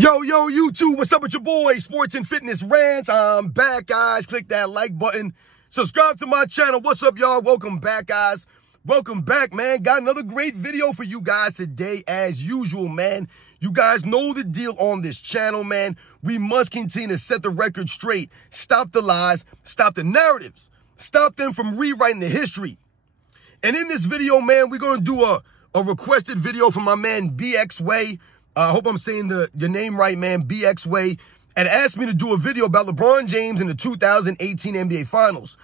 Yo, YouTube, what's up with your boy, Sports and Fitness Rants? I'm back, guys. Click that like button. Subscribe to my channel. What's up, y'all? Welcome back, guys. Welcome back, man. Got another great video for you guys today, as usual, man. You guys know the deal on this channel, man. We must continue to set the record straight. Stop the lies. Stop the narratives. Stop them from rewriting the history. And in this video, man, we're going to do a requested video from my man, BX Way. I hope I'm saying your name right, man. BX Way and asked me to do a video about LeBron James in the 2018 NBA Finals.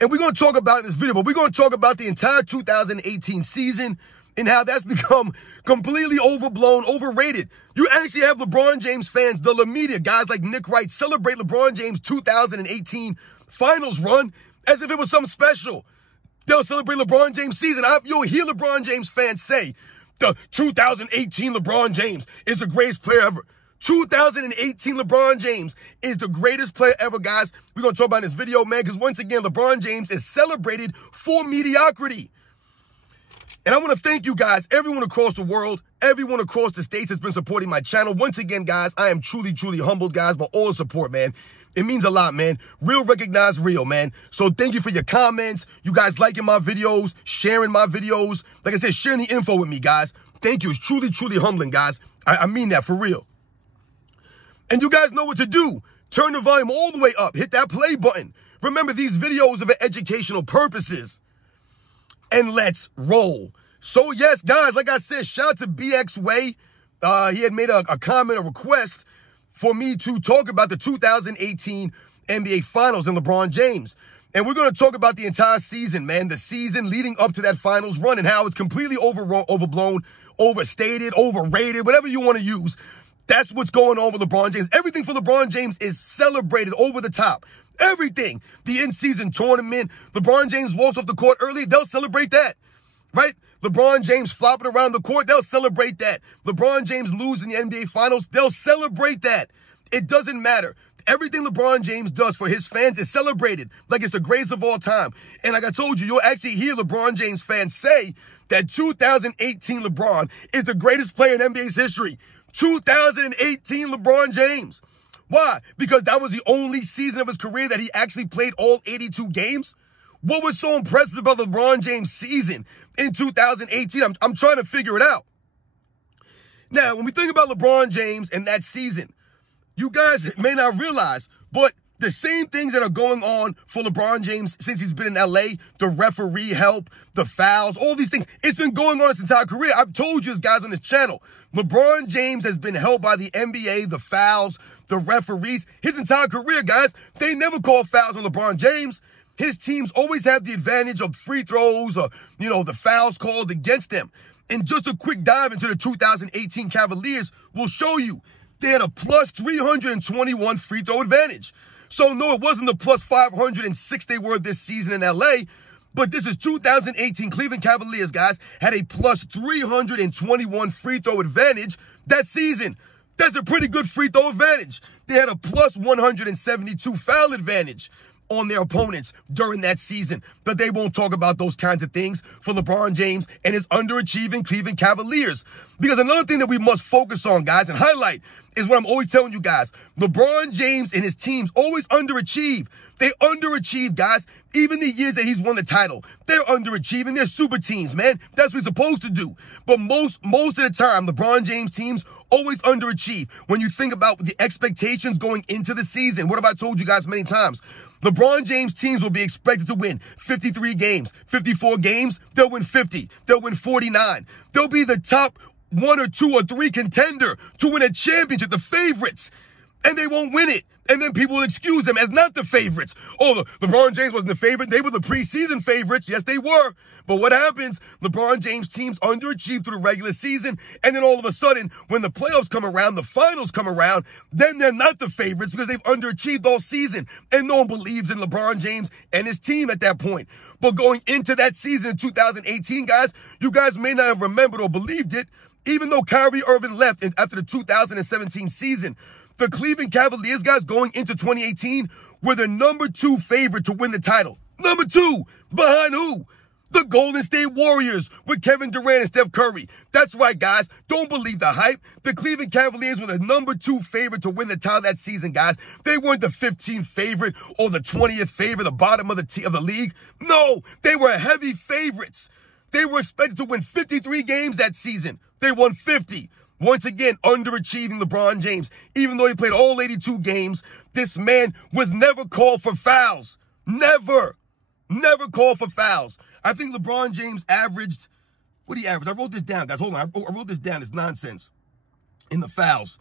And we're going to talk about it in this video, but we're going to talk about the entire 2018 season and how that's become completely overblown, overrated. You actually have LeBron James fans, the media, guys like Nick Wright, celebrate LeBron James' 2018 Finals run as if it was something special. They'll celebrate LeBron James' season. You'll hear LeBron James fans say, the 2018 LeBron James is the greatest player ever. 2018 LeBron James is the greatest player ever, guys. We're going to talk about in this video, man, because once again, LeBron James is celebrated for mediocrity. And I want to thank you guys, everyone across the world, everyone across the states has been supporting my channel. Once again, guys, I am truly, truly humbled, guys, by all the support, man. It means a lot, man. Real recognize real, man. So thank you for your comments. You guys liking my videos, sharing my videos. Like I said, sharing the info with me, guys. Thank you. It's truly, truly humbling, guys. I mean that for real. And you guys know what to do. Turn the volume all the way up. Hit that play button. Remember, these videos are for educational purposes. And let's roll. So, yes, guys, like I said, shout out to BX Way. He had made a comment, a request for me to talk about the 2018 NBA Finals and LeBron James. And we're going to talk about the entire season, man. The season leading up to that Finals run and how it's completely overblown, overstated, overrated, whatever you want to use. That's what's going on with LeBron James. Everything for LeBron James is celebrated over the top. Everything. The in-season tournament, LeBron James walks off the court early, they'll celebrate that, right? LeBron James flopping around the court, they'll celebrate that. LeBron James losing the NBA Finals, they'll celebrate that. It doesn't matter. Everything LeBron James does for his fans is celebrated like it's the greatest of all time. And like I told you, you'll actually hear LeBron James fans say that 2018 LeBron is the greatest player in NBA's history. 2018 LeBron James. Why? Because that was the only season of his career that he actually played all 82 games. What was so impressive about LeBron James' season in 2018? I'm trying to figure it out. Now, when we think about LeBron James and that season, you guys may not realize, but the same things that are going on for LeBron James since he's been in LA, the referee help, the fouls, all these things, it's been going on his entire career. I've told you guys on this channel, LeBron James has been held by the NBA, the fouls, the referees, his entire career, guys. They never call fouls on LeBron James. His teams always have the advantage of free throws or, the fouls called against them. And just a quick dive into the 2018 Cavaliers will show you they had a plus 321 free throw advantage. So, no, it wasn't the plus 506 they were this season in LA, but this is 2018 Cleveland Cavaliers, guys, had a plus 321 free throw advantage that season. That's a pretty good free throw advantage. They had a plus 172 foul advantage on their opponents during that season. But they won't talk about those kinds of things for LeBron James and his underachieving Cleveland Cavaliers. Because another thing that we must focus on, guys, and highlight is what I'm always telling you guys. LeBron James and his teams always underachieve. They underachieve, guys. Even the years that he's won the title, they're underachieving. They're super teams, man. That's what we're supposed to do. But most of the time, LeBron James teams always underachieve. When you think about the expectations going into the season, what have I told you guys many times? LeBron James teams will be expected to win 53 games, 54 games. They'll win 50. They'll win 49. They'll be the top 1 or 2 or 3 contender to win a championship, the favorites. And they won't win it. And then people will excuse them as not the favorites. Oh, LeBron James wasn't the favorite. They were the preseason favorites. Yes, they were. But what happens? LeBron James teams underachieve through the regular season. And then all of a sudden, when the playoffs come around, the finals come around, then they're not the favorites because they've underachieved all season. And no one believes in LeBron James and his team at that point. But going into that season in 2018, guys, you guys may not have remembered or believed it, even though Kyrie Irving left after the 2017 season. The Cleveland Cavaliers, guys, going into 2018 were the #2 favorite to win the title. #2. Behind who? The Golden State Warriors with Kevin Durant and Steph Curry. That's right, guys. Don't believe the hype. The Cleveland Cavaliers were the #2 favorite to win the title that season, guys. They weren't the 15th favorite or the 20th favorite, the bottom of the league. No, they were heavy favorites. They were expected to win 53 games that season. They won 50. Once again, underachieving LeBron James. Even though he played all 82 games, this man was never called for fouls. Never called for fouls. I think LeBron James averaged, what did he average? I wrote this down, guys. Hold on. I wrote this down. It's nonsense. In the fouls.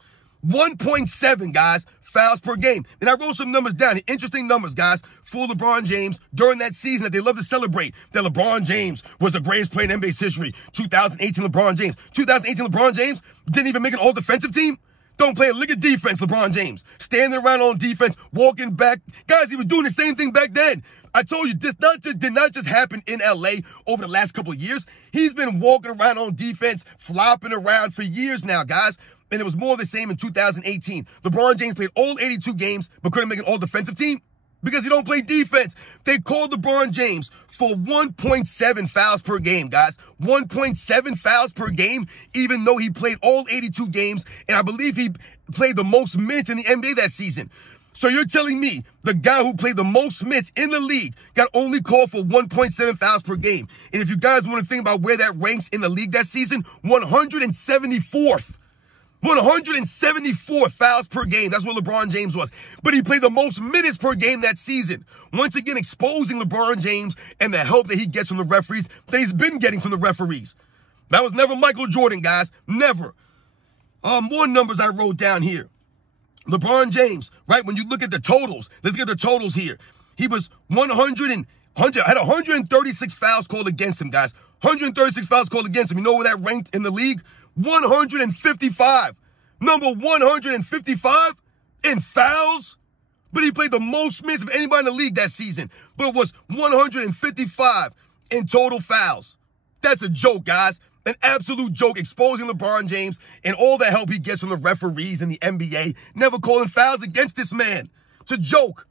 1.7, guys, fouls per game. And I wrote some numbers down. Interesting numbers, guys, for LeBron James during that season that they love to celebrate. That LeBron James was the greatest player in NBA's history. 2018 LeBron James. 2018 LeBron James didn't even make an all-defensive team. Don't play a lick of defense, LeBron James. Standing around on defense, walking back. Guys, he was doing the same thing back then. I told you, this did not just happen in LA over the last couple of years. He's been walking around on defense, flopping around for years now, guys. And it was more of the same in 2018. LeBron James played all 82 games, but couldn't make an all-defensive team because he don't play defense. They called LeBron James for 1.7 fouls per game, guys. 1.7 fouls per game, even though he played all 82 games. And I believe he played the most minutes in the NBA that season. So you're telling me the guy who played the most minutes in the league got only called for 1.7 fouls per game. And if you guys want to think about where that ranks in the league that season, 174th. 174 fouls per game. That's what LeBron James was. But he played the most minutes per game that season. Once again, exposing LeBron James and the help that he gets from the referees that he's been getting from the referees. That was never Michael Jordan, guys. Never. More numbers I wrote down here. LeBron James, right? When you look at the totals, let's get the totals here. He was had 136 fouls called against him, guys. 136 fouls called against him. You know where that ranked in the league? 155. Number 155 in fouls. But he played the most minutes of anybody in the league that season. But it was 155 in total fouls. That's a joke, guys. An absolute joke, exposing LeBron James and all the help he gets from the referees in the NBA, never calling fouls against this man. It's a joke.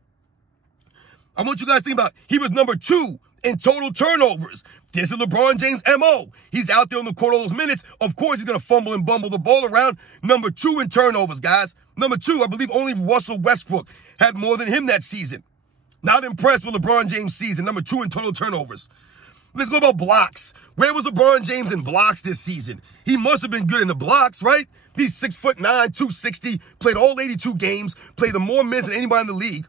I want you guys to think about, he was number 2 in total turnovers. This is LeBron James' MO. He's out there on the court all those minutes. Of course, he's going to fumble and bumble the ball around. Number 2 in turnovers, guys. Number 2, I believe only Russell Westbrook had more than him that season. Not impressed with LeBron James' season. Number 2 in total turnovers. Let's go about blocks. Where was LeBron James in blocks this season? He must have been good in the blocks, right? He's 6'9", 260, played all 82 games, played the more minutes than anybody in the league.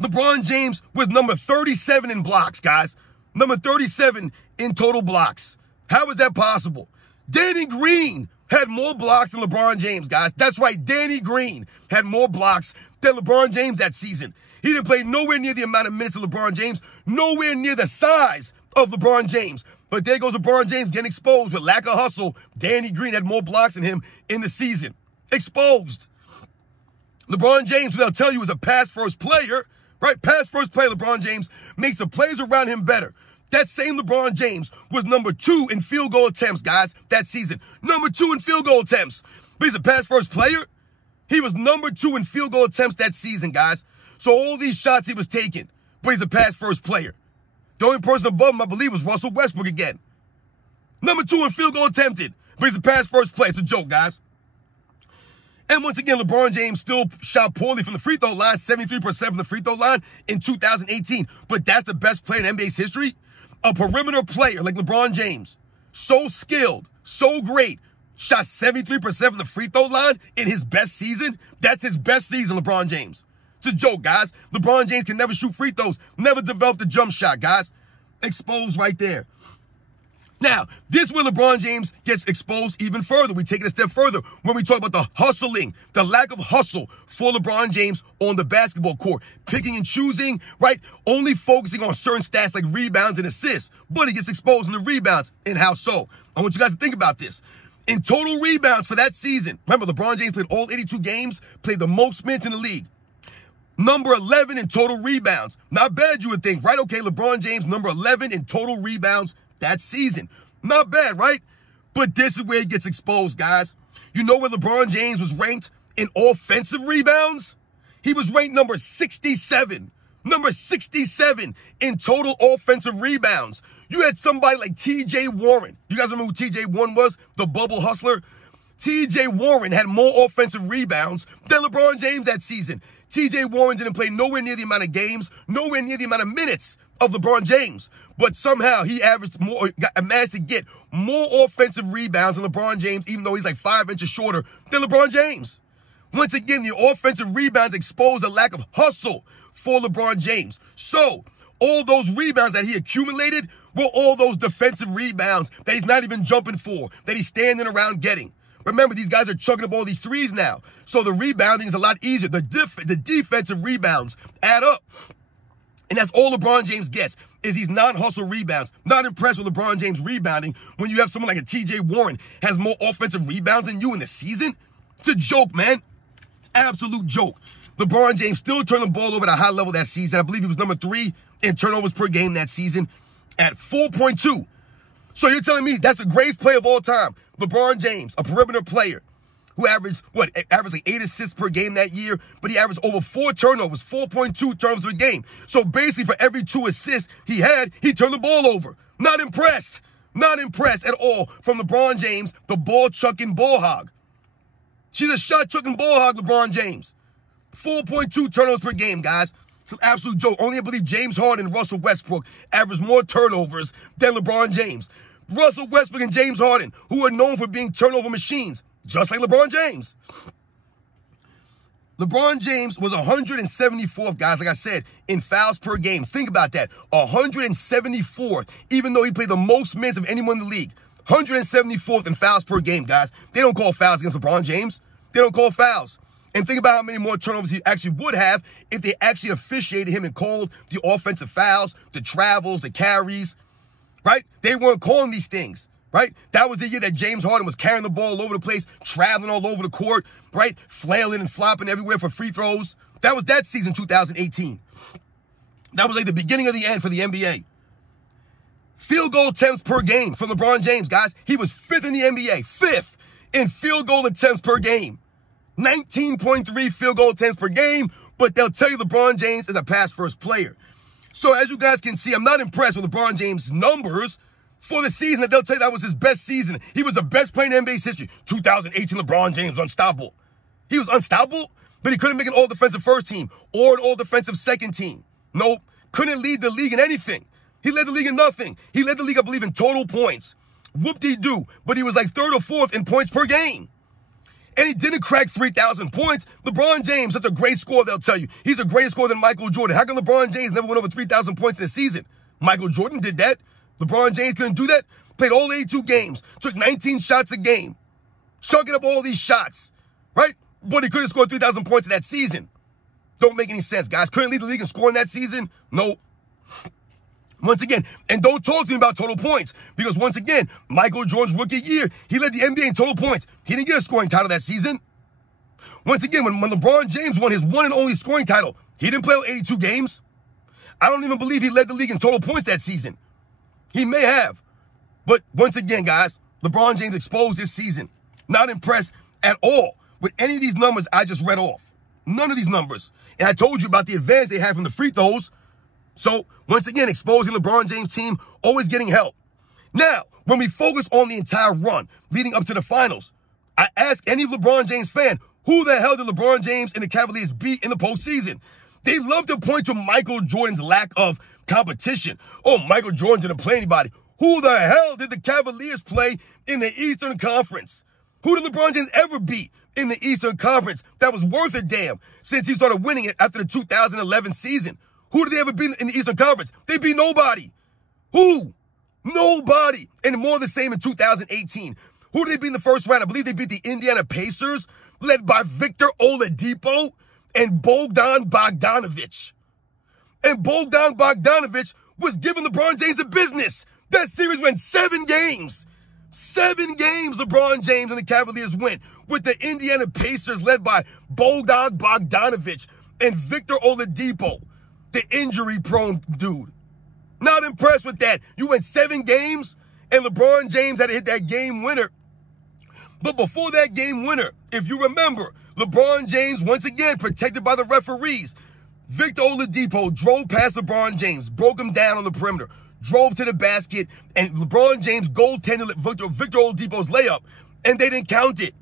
LeBron James was number 37 in blocks, guys. Number 37 in total blocks. How is that possible? Danny Green had more blocks than LeBron James, guys. That's right, Danny Green had more blocks than LeBron James that season. He didn't play nowhere near the amount of minutes of LeBron James, nowhere near the size of LeBron James. But there goes LeBron James getting exposed with lack of hustle. Danny Green had more blocks than him in the season. Exposed. LeBron James, what they'll tell you, is a pass-first player, right? Pass-first player, LeBron James, makes the players around him better. That same LeBron James was number 2 in field goal attempts, guys, that season. Number 2 in field goal attempts. But he's a pass-first player. He was number 2 in field goal attempts that season, guys. So all these shots he was taking, but he's a pass-first player. The only person above him, I believe, was Russell Westbrook again. Number 2 in field goal attempted, but he's a pass-first player. It's a joke, guys. And once again, LeBron James still shot poorly from the free throw line, 73% from the free throw line in 2018. But that's the best player in NBA's history. A perimeter player like LeBron James, so skilled, so great, shot 73% from the free throw line in his best season. That's his best season, LeBron James. It's a joke, guys. LeBron James can never shoot free throws, never develop the jump shot, guys. Exposed right there. Now, this is where LeBron James gets exposed even further. We take it a step further when we talk about the hustling, the lack of hustle for LeBron James on the basketball court. Picking and choosing, right? Only focusing on certain stats like rebounds and assists. But he gets exposed in the rebounds. And how so? I want you guys to think about this. In total rebounds for that season, remember, LeBron James played all 82 games, played the most minutes in the league. Number 11 in total rebounds. Not bad, you would think, right? Okay, LeBron James, number 11 in total rebounds that season. Not bad, right? But this is where it gets exposed, guys. You know where LeBron James was ranked in offensive rebounds? He was ranked number 67. Number 67 in total offensive rebounds. You had somebody like T.J. Warren. You guys remember who T.J. Warren was? The bubble hustler? T.J. Warren had more offensive rebounds than LeBron James that season. T.J. Warren didn't play nowhere near the amount of games, nowhere near the amount of minutes of LeBron James. But somehow he managed to get more offensive rebounds than LeBron James, even though he's like 5 inches shorter than LeBron James. Once again, the offensive rebounds expose a lack of hustle for LeBron James. So, all those rebounds that he accumulated were all those defensive rebounds that he's not even jumping for, that he's standing around getting. Remember, these guys are chugging up all these threes now. So the rebounding is a lot easier. The defensive rebounds add up. And that's all LeBron James gets, is these non-hustle rebounds. Not impressed with LeBron James rebounding when you have someone like a T.J. Warren has more offensive rebounds than you in the season? It's a joke, man. Absolute joke. LeBron James still turned the ball over at a high level that season. I believe he was number 3 in turnovers per game that season at 4.2. So you're telling me that's the greatest player of all time. LeBron James, a perimeter player who averaged like 8 assists per game that year, but he averaged over 4 turnovers, 4.2 turnovers per game. So basically for every 2 assists he had, he turned the ball over. Not impressed. Not impressed at all from LeBron James, the ball-chucking ball hog. She's a shot-chucking ball hog, LeBron James. 4.2 turnovers per game, guys. It's an absolute joke. Only I believe James Harden and Russell Westbrook average more turnovers than LeBron James. Russell Westbrook and James Harden, who are known for being turnover machines, just like LeBron James. LeBron James was 174th, guys, like I said, in fouls per game. Think about that. 174th, even though he played the most minutes of anyone in the league. 174th in fouls per game, guys. They don't call fouls against LeBron James. They don't call fouls. And think about how many more turnovers he actually would have if they actually officiated him and called the offensive fouls, the travels, the carries, right? They weren't calling these things, right? That was the year that James Harden was carrying the ball all over the place, traveling all over the court, right? Flailing and flopping everywhere for free throws. That was that season, 2018. That was like the beginning of the end for the NBA. Field goal attempts per game from LeBron James, guys. He was 5th in the NBA, 5th in field goal attempts per game. 19.3 field goal attempts per game, but they'll tell you LeBron James is a pass-first player. So as you guys can see, I'm not impressed with LeBron James' numbers for the season that they'll tell you that was his best season. He was the best player in NBA's history. 2018 LeBron James, unstoppable. He was unstoppable, but he couldn't make an all-defensive first team or an all-defensive second team. Nope, couldn't lead the league in anything. He led the league in nothing. He led the league, I believe, in total points. Whoop-de-doo, but he was like 3rd or 4th in points per game. And he didn't crack 3,000 points. LeBron James, such a great scorer, they'll tell you. He's a greater scorer than Michael Jordan. How come LeBron James never went over 3,000 points in a season? Michael Jordan did that. LeBron James couldn't do that. Played all 82 games. Took 19 shots a game. Chugging up all these shots, right? But he couldn't score 3,000 points in that season. Don't make any sense, guys. Couldn't lead the league in scoring that season? Nope. Once again, and don't talk to me about total points, because once again, Michael Jordan's rookie year, he led the NBA in total points. He didn't get a scoring title that season. Once again, when LeBron James won his one and only scoring title, he didn't play all 82 games. I don't even believe he led the league in total points that season. He may have. But once again, guys, LeBron James exposed this season. Not impressed at all with any of these numbers I just read off. None of these numbers. And I told you about the advantage they had from the free throws. So, once again, exposing LeBron James' team, always getting help. Now, when we focus on the entire run leading up to the finals, I ask any LeBron James fan, who the hell did LeBron James and the Cavaliers beat in the postseason? They love to point to Michael Jordan's lack of competition. Oh, Michael Jordan didn't play anybody. Who the hell did the Cavaliers play in the Eastern Conference? Who did LeBron James ever beat in the Eastern Conference that was worth a damn since he started winning it after the 2011 season? Who did they ever beat in the Eastern Conference? They beat nobody. Who? Nobody. And more the same in 2018. Who did they beat in the first round? I believe they beat the Indiana Pacers, led by Victor Oladipo and Bogdan Bogdanovic. And Bogdan Bogdanovic was giving LeBron James a business. That series went 7 games. 7 games LeBron James and the Cavaliers went with the Indiana Pacers led by Bogdan Bogdanovic and Victor Oladipo, the injury-prone dude. Not impressed with that. You went 7 games, and LeBron James had to hit that game winner. But before that game winner, if you remember, LeBron James, once again, protected by the referees. Victor Oladipo drove past LeBron James, broke him down on the perimeter, drove to the basket, and LeBron James goaltended Victor Oladipo's layup, and they didn't count it.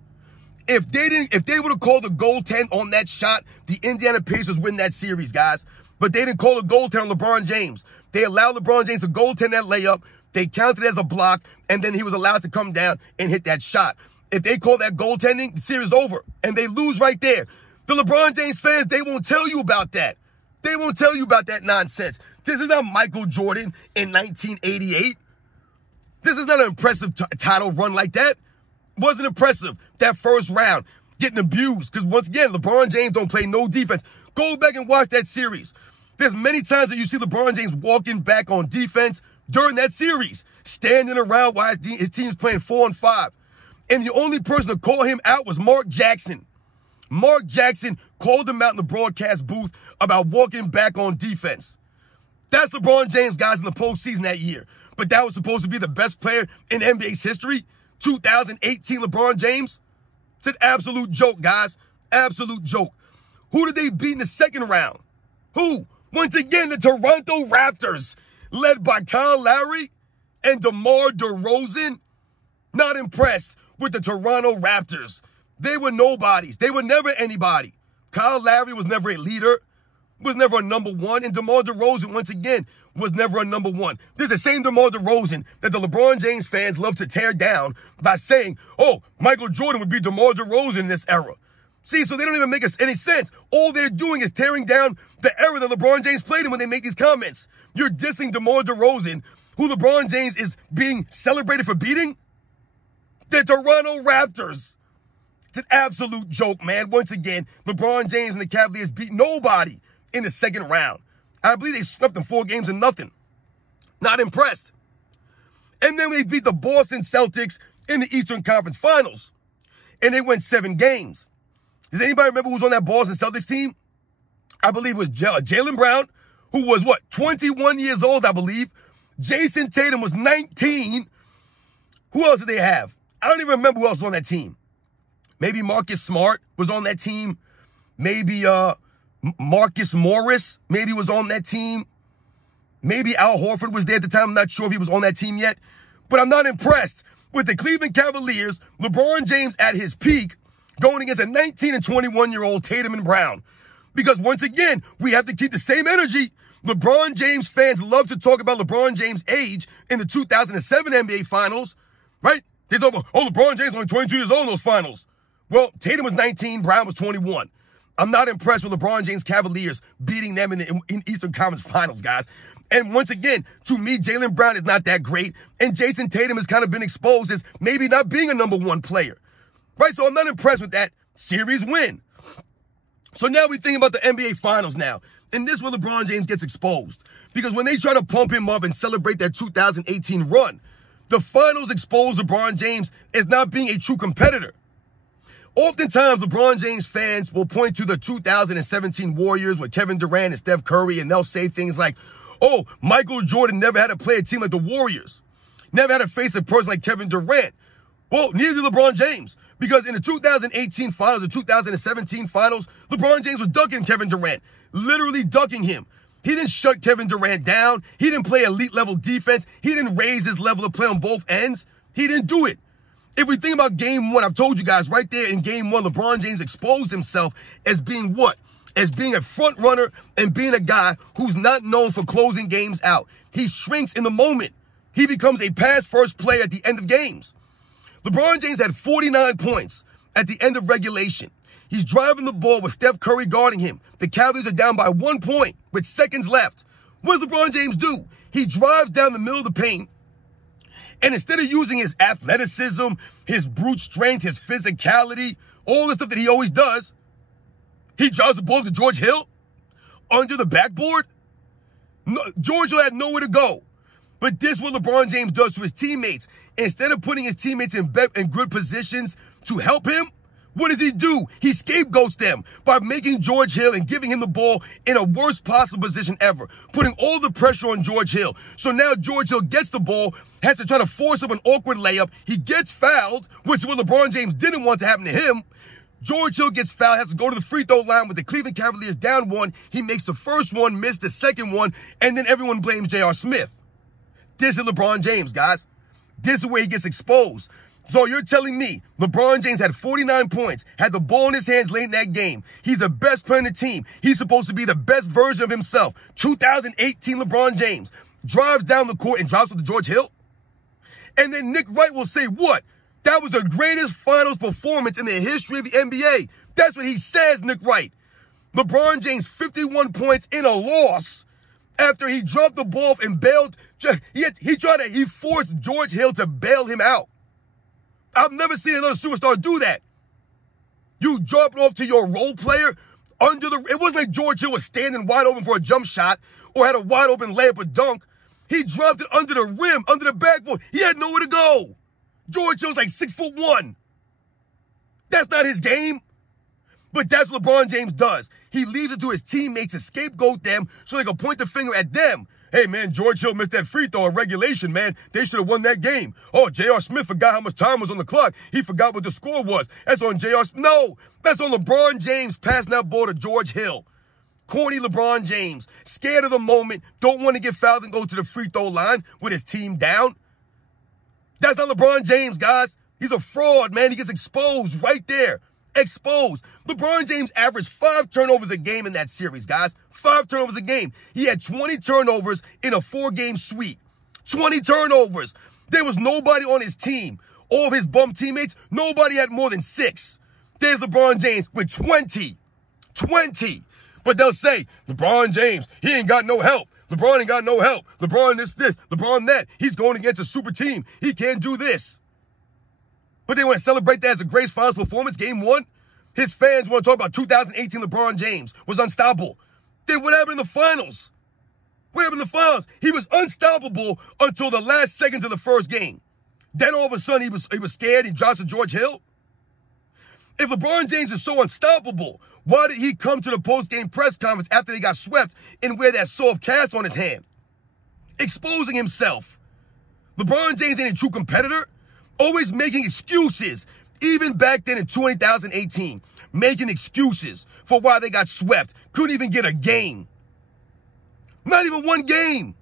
If they would have called a goaltend on that shot, the Indiana Pacers win that series, guys. But they didn't call a goaltend on LeBron James. They allowed LeBron James to goaltend that layup. They counted it as a block, and then he was allowed to come down and hit that shot. If they call that goaltending, the series is over, and they lose right there. The LeBron James fans, they won't tell you about that. They won't tell you about that nonsense. This is not Michael Jordan in 1988. This is not an impressive title run like that. Wasn't impressive. That first round, getting abused. Because once again, LeBron James don't play no defense. Go back and watch that series. There's many times that you see LeBron James walking back on defense during that series, standing around while his team's playing 4-on-5. And the only person to call him out was Mark Jackson. Mark Jackson called him out in the broadcast booth about walking back on defense. That's LeBron James, guys, in the postseason that year. But that was supposed to be the best player in NBA's history? 2018 LeBron James? It's an absolute joke, guys. Absolute joke. Who did they beat in the second round? Who? Once again, the Toronto Raptors, led by Kyle Lowry and DeMar DeRozan. Not impressed with the Toronto Raptors. They were nobodies. They were never anybody. Kyle Lowry was never a leader, was never a number one, and DeMar DeRozan, once again, was never a number one. This is the same DeMar DeRozan that the LeBron James fans love to tear down by saying, oh, Michael Jordan would be DeMar DeRozan in this era. See, so they don't even make any sense. All they're doing is tearing down the era that LeBron James played in when they make these comments. You're dissing DeMar DeRozan, who LeBron James is being celebrated for beating? The Toronto Raptors. It's an absolute joke, man. Once again, LeBron James and the Cavaliers beat nobody in the second round. I believe they swept them 4-0. Not impressed. And then they beat the Boston Celtics in the Eastern Conference Finals. And they went 7 games. Does anybody remember who was on that Boston Celtics team? I believe it was Jaylen Brown, who was, 21 years old, I believe. Jason Tatum was 19. Who else did they have? I don't even remember who else was on that team. Maybe Marcus Smart was on that team. Maybe Marcus Morris maybe was on that team. Maybe Al Horford was there at the time. I'm not sure if he was on that team yet. But I'm not impressed with the Cleveland Cavaliers, LeBron James at his peak, going against a 19 and 21-year-old Tatum and Brown. Because once again, we have to keep the same energy. LeBron James fans love to talk about LeBron James' age in the 2007 NBA Finals, right? They talk about, oh, LeBron James only 22 years old in those finals. Well, Tatum was 19, Brown was 21. I'm not impressed with LeBron James Cavaliers beating them in Eastern Conference Finals, guys. And once again, to me, Jaylen Brown is not that great. And Jason Tatum has kind of been exposed as maybe not being a number one player. Right? So I'm not impressed with that series win. So now we think about the NBA Finals now. And this is where LeBron James gets exposed. Because when they try to pump him up and celebrate that 2018 run, the finals expose LeBron James as not being a true competitor. Oftentimes, LeBron James fans will point to the 2017 Warriors with Kevin Durant and Steph Curry, and they'll say things like, oh, Michael Jordan never had to play a team like the Warriors. Never had to face a person like Kevin Durant. Well, neither did LeBron James. Because in the 2018 finals, the 2017 finals, LeBron James was ducking Kevin Durant. Literally ducking him. He didn't shut Kevin Durant down. He didn't play elite level defense. He didn't raise his level of play on both ends. He didn't do it. If we think about game one, I've told you guys right there in game one, LeBron James exposed himself as being what? As being a front runner and being a guy who's not known for closing games out. He shrinks in the moment. He becomes a pass-first player at the end of games. LeBron James had 49 points at the end of regulation. He's driving the ball with Steph Curry guarding him. The Cavaliers are down by 1 point with seconds left. What does LeBron James do? He drives down the middle of the paint, and instead of using his athleticism, his brute strength, his physicality, all the stuff that he always does, he drives the ball to George Hill under the backboard. No, George Hill had nowhere to go. But this is what LeBron James does to his teammates. Instead of putting his teammates in good positions to help him, what does he do? He scapegoats them by making George Hill and giving him the ball in a worst possible position ever, putting all the pressure on George Hill. So now George Hill gets the ball, has to try to force up an awkward layup. He gets fouled, which is what LeBron James didn't want to happen to him. George Hill gets fouled, has to go to the free throw line with the Cleveland Cavaliers down 1. He makes the first one, missed the second one, and then everyone blames J.R. Smith. This is LeBron James, guys. This is where he gets exposed. So you're telling me LeBron James had 49 points, had the ball in his hands late in that game. He's the best player in the team. He's supposed to be the best version of himself. 2018 LeBron James drives down the court and drops with George Hill. And then Nick Wright will say, what? That was the greatest finals performance in the history of the NBA. That's what he says, Nick Wright. LeBron James, 51 points in a loss after he dropped the ball and bailed. He forced George Hill to bail him out. I've never seen another superstar do that. You drop it off to your role player it wasn't like George Hill was standing wide open for a jump shot or had a wide open layup or dunk. He dropped it under the rim, under the backboard. He had nowhere to go. George Hill's like 6'1". That's not his game. But that's what LeBron James does. He leaves it to his teammates to scapegoat them so they can point the finger at them. Hey, man, George Hill missed that free throw in regulation, man. They should have won that game. Oh, J.R. Smith forgot how much time was on the clock. He forgot what the score was. That's on J.R. Smith. No, that's on LeBron James passing that ball to George Hill. Corny LeBron James, scared of the moment, don't want to get fouled and go to the free throw line with his team down. That's not LeBron James, guys. He's a fraud, man. He gets exposed right there. Exposed. LeBron James averaged 5 turnovers a game in that series, guys. 5 turnovers a game. He had 20 turnovers in a 4-game sweep. 20 turnovers. There was nobody on his team. All of his bum teammates, nobody had more than 6. There's LeBron James with 20. 20. But they'll say, LeBron James, he ain't got no help. LeBron ain't got no help. LeBron this, LeBron that. He's going against a super team. He can't do this. But they want to celebrate that as a great finals performance, game 1. His fans want to talk about 2018 LeBron James was unstoppable. Then what happened in the finals? What happened in the finals? He was unstoppable until the last seconds of the first game. Then all of a sudden he was scared. He drops to George Hill. If LeBron James is so unstoppable, why did he come to the post-game press conference after they got swept and wear that soft cast on his hand? Exposing himself. LeBron James ain't a true competitor. Always making excuses. Even back then in 2018, making excuses for why they got swept. Couldn't even get a game. Not even one game.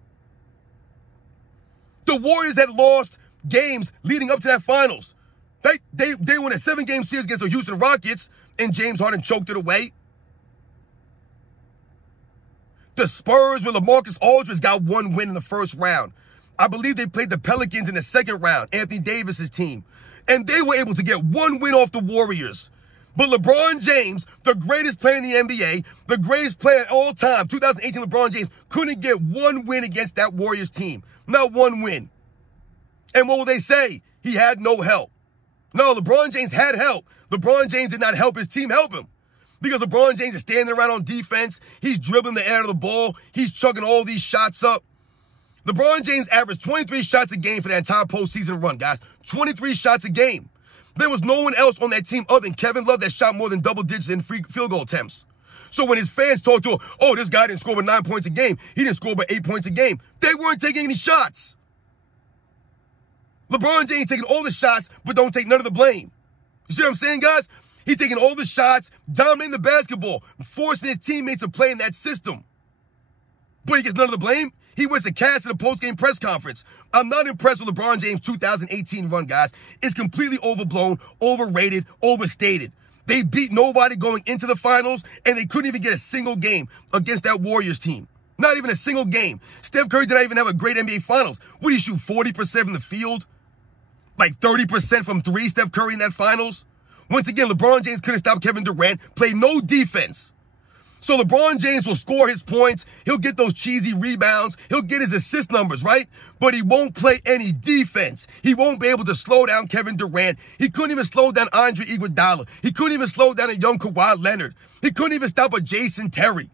The Warriors had lost games leading up to that finals. They won a 7-game series against the Houston Rockets, and James Harden choked it away. The Spurs with LaMarcus Aldridge got 1 win in the first round. I believe they played the Pelicans in the second round, Anthony Davis's team. And they were able to get 1 win off the Warriors. But LeBron James, the greatest player in the NBA, the greatest player of all time, 2018 LeBron James, couldn't get 1 win against that Warriors team. Not 1 win. And what will they say? He had no help. No, LeBron James had help. LeBron James did not help his team help him. Because LeBron James is standing around on defense. He's dribbling the air of the ball. He's chucking all these shots up. LeBron James averaged 23 shots a game for that entire postseason run, guys. 23 shots a game. There was no one else on that team other than Kevin Love that shot more than double digits in field goal attempts. So when his fans talk to him, oh, this guy didn't score but 9 points a game. He didn't score but 8 points a game. They weren't taking any shots. LeBron James taking all the shots, but don't take none of the blame. You see what I'm saying, guys? He's taking all the shots, dominating the basketball, forcing his teammates to play in that system. But he gets none of the blame. He wears a cast in the post-game press conference. I'm not impressed with LeBron James' 2018 run, guys. It's completely overblown, overrated, overstated. They beat nobody going into the finals, and they couldn't even get a single game against that Warriors team. Not even a single game. Steph Curry did not even have a great NBA Finals. What did he shoot, 40% from the field? Like 30% from 3, Steph Curry in that finals? Once again, LeBron James couldn't stop Kevin Durant, played no defense. So LeBron James will score his points. He'll get those cheesy rebounds. He'll get his assist numbers, right? But he won't play any defense. He won't be able to slow down Kevin Durant. He couldn't even slow down Andre Iguodala. He couldn't even slow down a young Kawhi Leonard. He couldn't even stop a Jason Terry.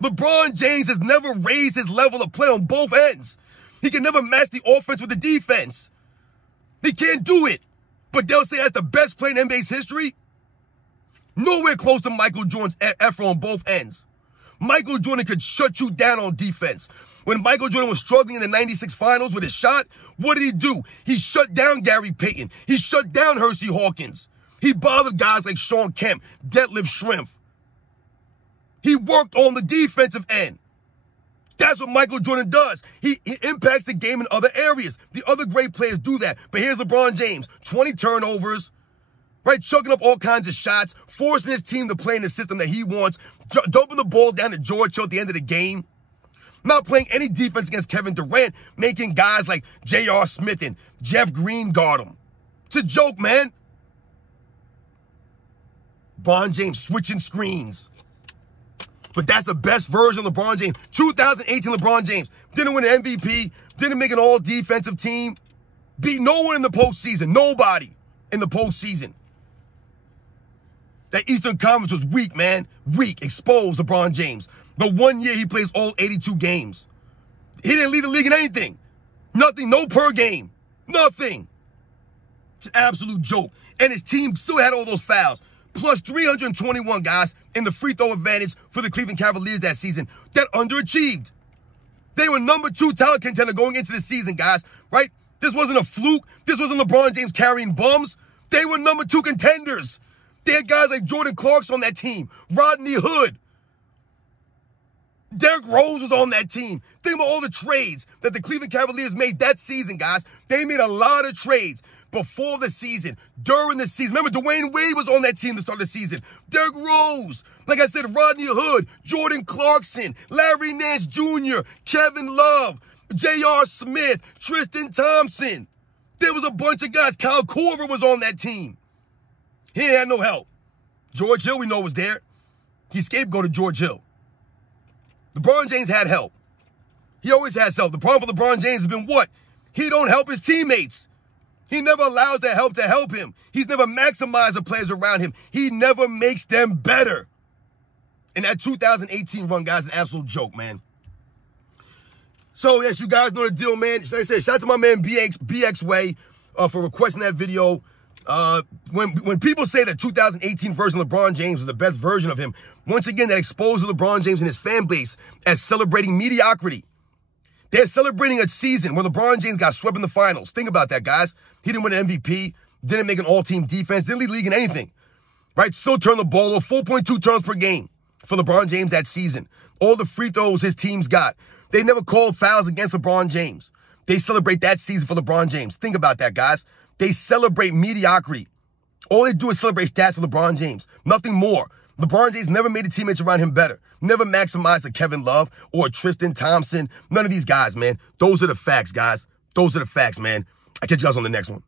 LeBron James has never raised his level of play on both ends. He can never match the offense with the defense. He can't do it. But they'll say that's the best player in NBA's history. Nowhere close to Michael Jordan's effort on both ends. Michael Jordan could shut you down on defense. When Michael Jordan was struggling in the 96 finals with his shot, what did he do? He shut down Gary Payton. He shut down Hersey Hawkins. He bothered guys like Shawn Kemp, Detlef Schrempf. He worked on the defensive end. That's what Michael Jordan does. He impacts the game in other areas. The other great players do that. But here's LeBron James, 20 turnovers, right? Chucking up all kinds of shots, forcing his team to play in the system that he wants, dumping the ball down to George Hill at the end of the game. Not playing any defense against Kevin Durant, making guys like J.R. Smith and Jeff Green guard him. It's a joke, man. LeBron James switching screens. But that's the best version of LeBron James. 2018 LeBron James didn't win an MVP, didn't make an all-defensive team, beat no one in the postseason, nobody in the postseason. That Eastern Conference was weak, man. Weak, exposed LeBron James. The 1 year he plays all 82 games. He didn't lead the league in anything. Nothing, no per game. Nothing. It's an absolute joke. And his team still had all those fouls. Plus 321 guys in the free throw advantage for the Cleveland Cavaliers that season that underachieved. They were number 2 talent contender going into the season, guys, right? This wasn't a fluke. This wasn't LeBron James carrying bums. They were number 2 contenders. They had guys like Jordan Clarkson on that team, Rodney Hood. Derrick Rose was on that team. Think about all the trades that the Cleveland Cavaliers made that season, guys. They made a lot of trades before the season, during the season. Remember, Dwayne Wade was on that team to start the season. Derrick Rose, like I said, Rodney Hood, Jordan Clarkson, Larry Nance Jr., Kevin Love, J.R. Smith, Tristan Thompson. There was a bunch of guys. Kyle Korver was on that team. He had no help. George Hill, we know, was there. He scapegoated George Hill. LeBron James had help. He always has help. The problem for LeBron James has been what? He don't help his teammates. He never allows that help to help him. He's never maximized the players around him. He never makes them better. And that 2018 run, guys, is an absolute joke, man. So, yes, you guys know the deal, man. Like I said, shout out to my man BX Way for requesting that video. When people say that 2018 version of LeBron James was the best version of him, once again, that exposes LeBron James and his fan base as celebrating mediocrity. They're celebrating a season where LeBron James got swept in the finals. Think about that, guys. He didn't win an MVP, didn't make an all-team defense, didn't lead the league in anything, right? Still turned the ball over, 4.2 turns per game for LeBron James that season. All the free throws his teams got. They never called fouls against LeBron James. They celebrate that season for LeBron James. Think about that, guys. They celebrate mediocrity. All they do is celebrate stats for LeBron James. Nothing more. LeBron James never made the teammates around him better. Never maximized a Kevin Love or a Tristan Thompson. None of these guys, man. Those are the facts, guys. Those are the facts, man. I'll catch you guys on the next one.